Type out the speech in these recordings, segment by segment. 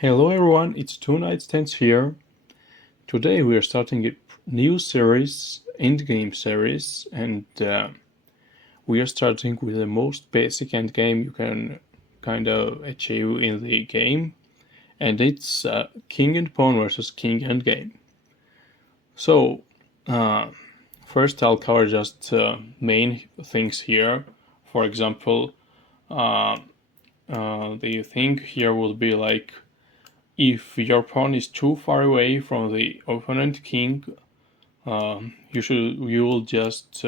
Hello everyone, it's Two Night Stands here. Today we are starting a new series, Endgame series, and we are starting with the most basic endgame you can kind of achieve in the game, and it's King and Pawn versus King Endgame. So, first I'll cover just main things here. For example, the thing here would be like if your pawn is too far away from the opponent king, you will just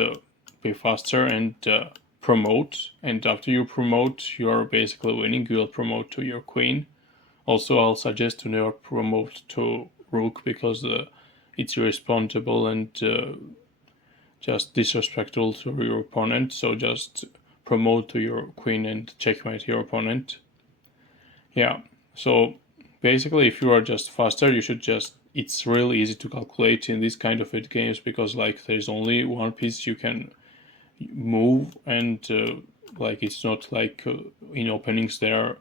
be faster and promote. And after you promote, you are basically winning. You will promote to your queen. Also, I'll suggest to never promote to rook because it's irresponsible and just disrespectful to your opponent. So just promote to your queen and checkmate your opponent. Yeah. So basically, if you are just faster, you should just. It's really easy to calculate in this kind of games because like there's only one piece you can move, and like it's not like in openings there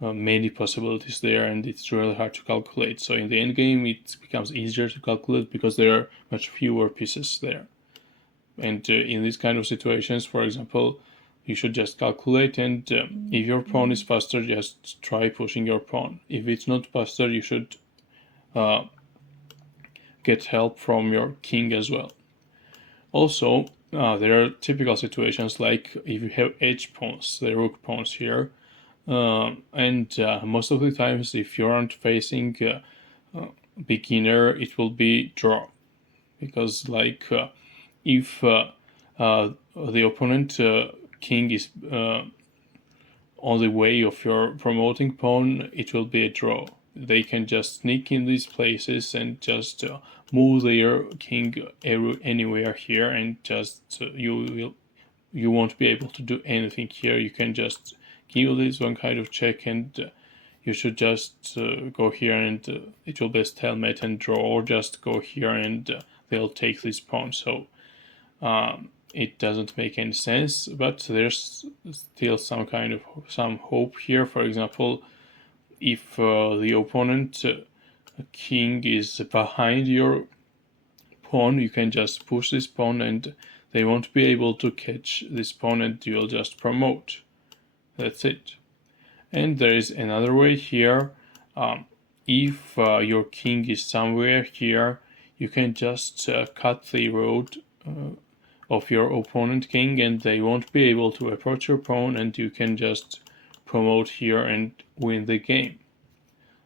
are many possibilities there, and it's really hard to calculate. So in the end game, it becomes easier to calculate because there are much fewer pieces there. And in these kind of situations, for example, you should just calculate, and if your pawn is faster, just try pushing your pawn. If it's not faster, you should get help from your king as well. Also, there are typical situations like if you have edge pawns, the rook pawns here, and most of the times if you aren't facing beginner, it will be draw, because like if the opponent king is on the way of your promoting pawn, it will be a draw. They can just sneak in these places and just move their king anywhere here, and just you won't be able to do anything here. You can just give this one kind of check, and you should just go here, and it will be a stalemate and draw, or just go here and they'll take this pawn. So it doesn't make any sense, but there's still some hope here. For example, if the opponent king is behind your pawn, you can just push this pawn and they won't be able to catch this pawn, and you'll just promote. That's it. And there is another way here. If your king is somewhere here, you can just cut the road of your opponent king, and they won't be able to approach your pawn, and you can just promote here and win the game.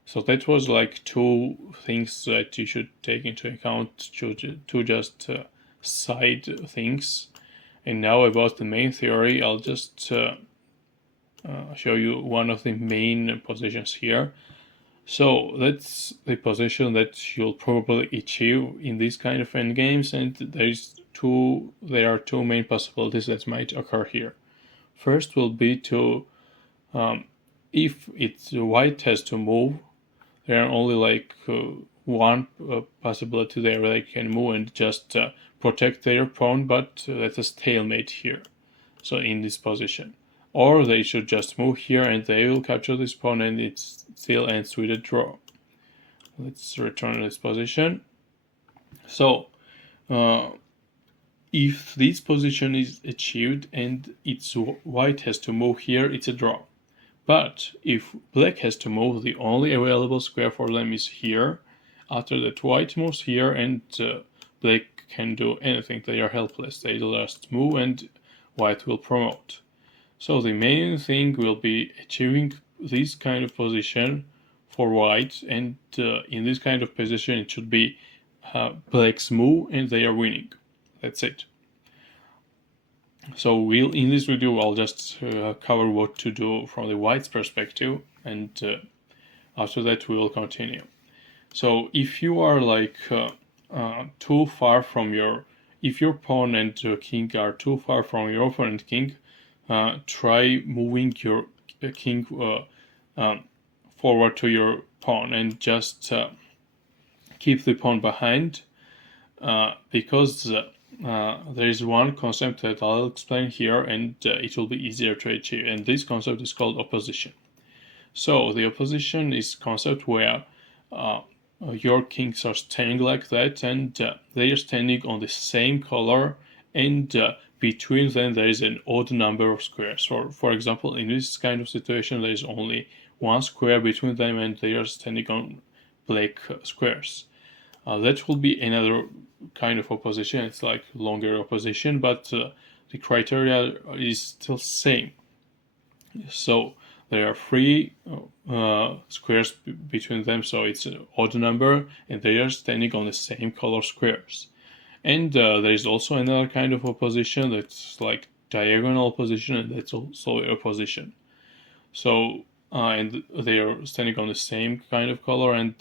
So that was like two things that you should take into account to just side things. And now about the main theory, I'll just show you one of the main positions here. So that's the position that you'll probably achieve in these kind of endgames, and there are two main possibilities that might occur here. First will be to if it's white has to move, there are only like one possibility there where they can move and just protect their pawn, but that's a stalemate here. So in this position. Or they should just move here and they will capture this pawn, and it still ends with a draw. Let's return this position. So if this position is achieved and it's white has to move here, it's a draw. But if black has to move, the only available square for them is here. After that, white moves here, and black can do anything. They are helpless. They just move and white will promote. So the main thing will be achieving this kind of position for white, and in this kind of position it should be black's move and they are winning. That's it. So in this video I'll just cover what to do from the white's perspective, and after that we will continue. So if you are like too far from if your pawn and king are too far from your opponent king, try moving your king forward to your pawn and just keep the pawn behind, because there is one concept that I'll explain here, and it will be easier to achieve, and this concept is called opposition. So the opposition is concept where your kings are standing like that, and they are standing on the same color, and between them there is an odd number of squares. Or for example, in this kind of situation, there is only one square between them, and they are standing on black squares. That will be another kind of opposition. It's like longer opposition, but the criteria is still same. So there are three squares between them, so it's an odd number, and they are standing on the same color squares. And there is also another kind of opposition that's like diagonal opposition, and that's also opposition. So and they are standing on the same kind of color, and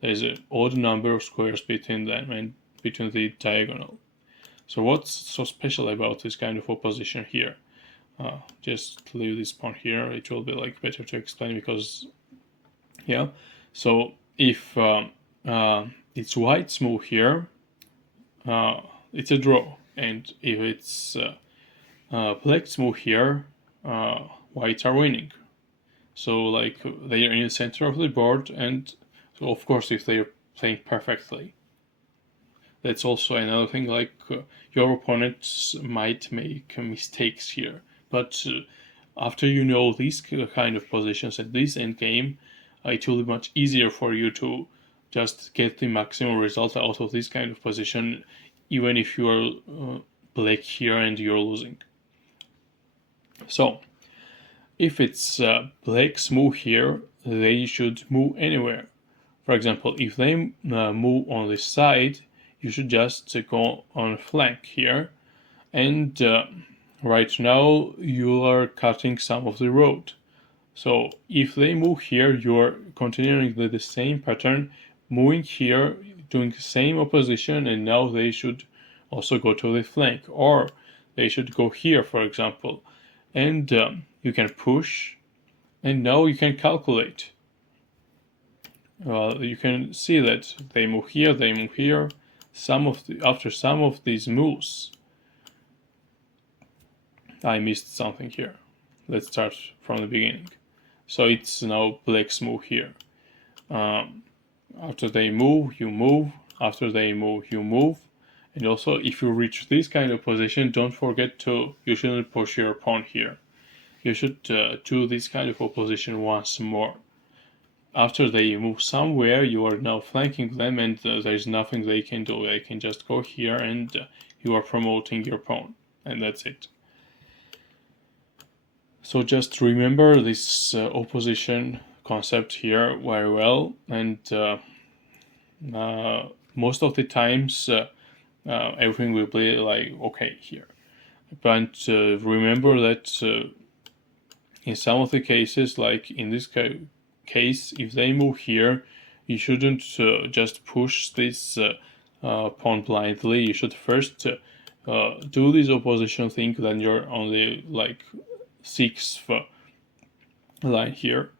there's an odd number of squares between them and between the diagonal. So what's so special about this kind of opposition here? Just leave this pawn here. It will be like better to explain because, yeah. So if it's white's move here, it's a draw, and if it's black's move here, whites are winning. So like they are in the center of the board, and so of course if they are playing perfectly. That's also another thing, like your opponents might make mistakes here. But after you know these kind of positions and this endgame, it will be much easier for you to just get the maximum result out of this kind of position, even if you are black here and you're losing. So, if it's black's move here, they should move anywhere. For example, if they move on this side, you should just go on flank here, and right now you are cutting some of the road. So if they move here, you're continuing the same pattern, moving here, doing the same opposition, and now they should also go to the flank, or they should go here, for example, and you can push, and now you can calculate. You can see that they move here, they move here. After some of these moves, I missed something here. Let's start from the beginning. So it's now black's move here. After they move, you move. After they move, you move. And also, if you reach this kind of position, don't forget you shouldn't push your pawn here. You should do this kind of opposition once more. After they move somewhere, you are now flanking them, and there's nothing they can do. They can just go here, and you are promoting your pawn, and that's it. So just remember this opposition concept here very well, and most of the times everything will be like okay here. But remember that in some of the cases, like in this case, if they move here, you shouldn't just push this pawn blindly. You should first do this opposition thing, then you're on the like 6th line here,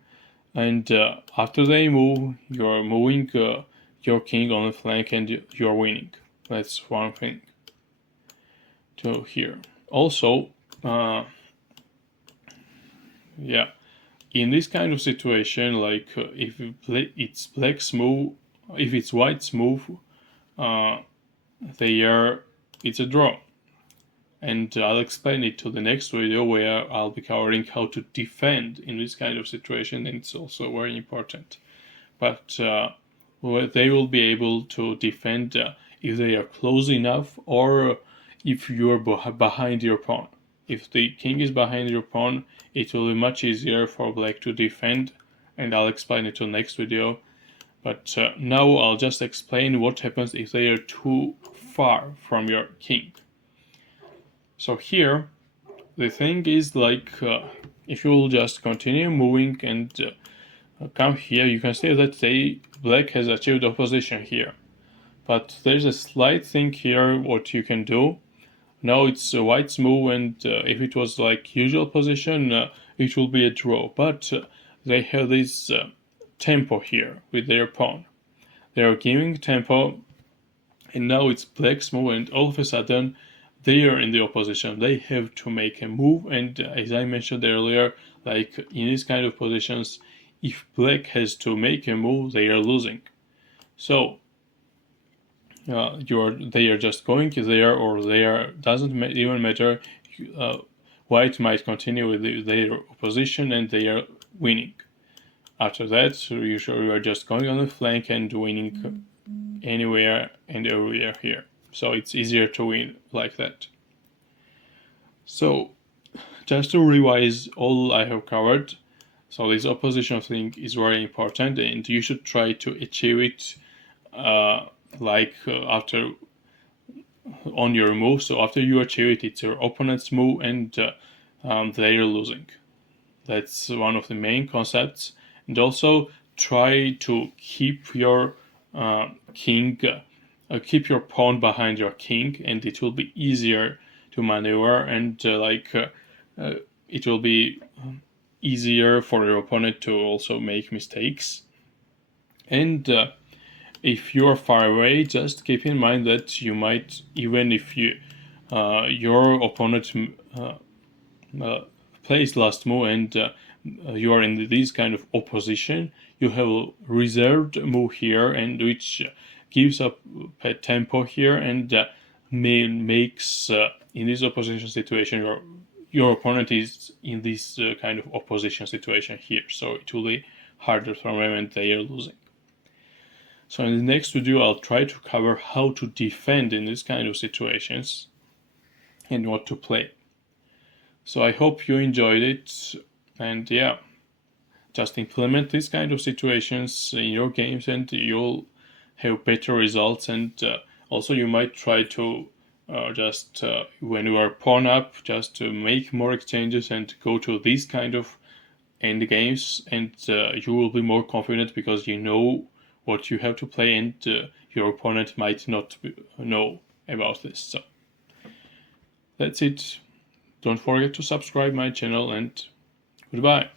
and after they move, you're moving your king on the flank, and you're winning. That's one thing to here. Also, yeah, in this kind of situation, like if it's black's move, if it's white's move, it's a draw. And I'll explain it to the next video where I'll be covering how to defend in this kind of situation, and it's also very important. But they will be able to defend if they are close enough, or if you're behind your pawn. If the king is behind your pawn, it will be much easier for black to defend, and I'll explain it to the next video. But now I'll just explain what happens if they are too far from your king. So here, the thing is like, if you will just continue moving and come here, you can see that black has achieved opposition here. But there's a slight thing here what you can do. Now it's white's move, and if it was like usual position, it will be a draw. But they have this tempo here with their pawn. They are giving tempo, and now it's black's move, and all of a sudden they are in the opposition. They have to make a move, and as I mentioned earlier, like in these kind of positions, if black has to make a move, they are losing. So they are just going there, or they are, doesn't even matter. White might continue with their opposition and they are winning. After that, so you are just going on the flank and winning anywhere and everywhere here. So it's easier to win like that. So just to revise all I have covered, so this opposition thing is very important and you should try to achieve it after on your move. So after you achieve it, it's your opponent's move and they're losing. That's one of the main concepts. And also try to keep your king, keep your pawn behind your king, and it will be easier to maneuver, and it will be easier for your opponent to also make mistakes. And if you are far away, just keep in mind that you might, even if your opponent plays last move and you are in this kind of opposition, you have a reserved move here, and which gives up a tempo here and makes in this opposition situation your opponent is in this kind of opposition situation here, so it will be harder for them and they are losing. So in the next video I'll try to cover how to defend in this kind of situations and what to play. So I hope you enjoyed it, and yeah, just implement these kind of situations in your games and you'll have better results. And also you might try to when you are pawn up, just to make more exchanges and go to these kind of end games, and you will be more confident because you know what you have to play, and your opponent might not know about this. So that's it. Don't forget to subscribe my channel, and goodbye.